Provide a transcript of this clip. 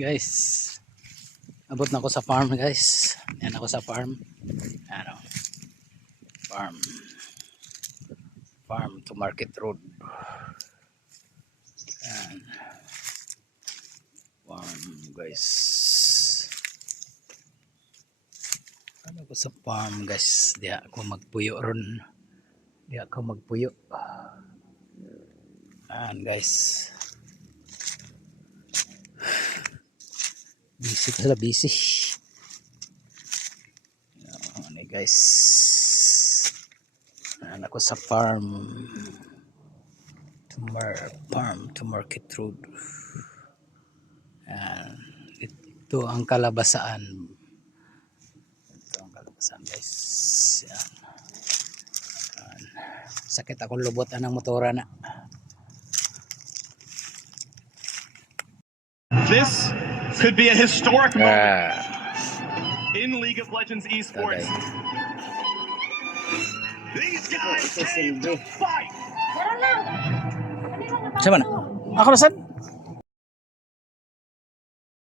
Guys, abot na ako sa farm guys. Yan ako sa farm. Ano? Farm to Market Road. Yan. Farm guys. Ano ko sa farm guys. Di ako magpuyo ron. Di ako magpuyo. Yan guys. Busy pala, busy. Yan guys. Yan ako sa farm to Market Road. Yan. Ito ang kalabasaan. Guys. Yan. Yan. Sakit akong lubotan ng motora na. This could be a historic moment in League of Legends esports. These guys came to fight. Siapa na? Ako na sad?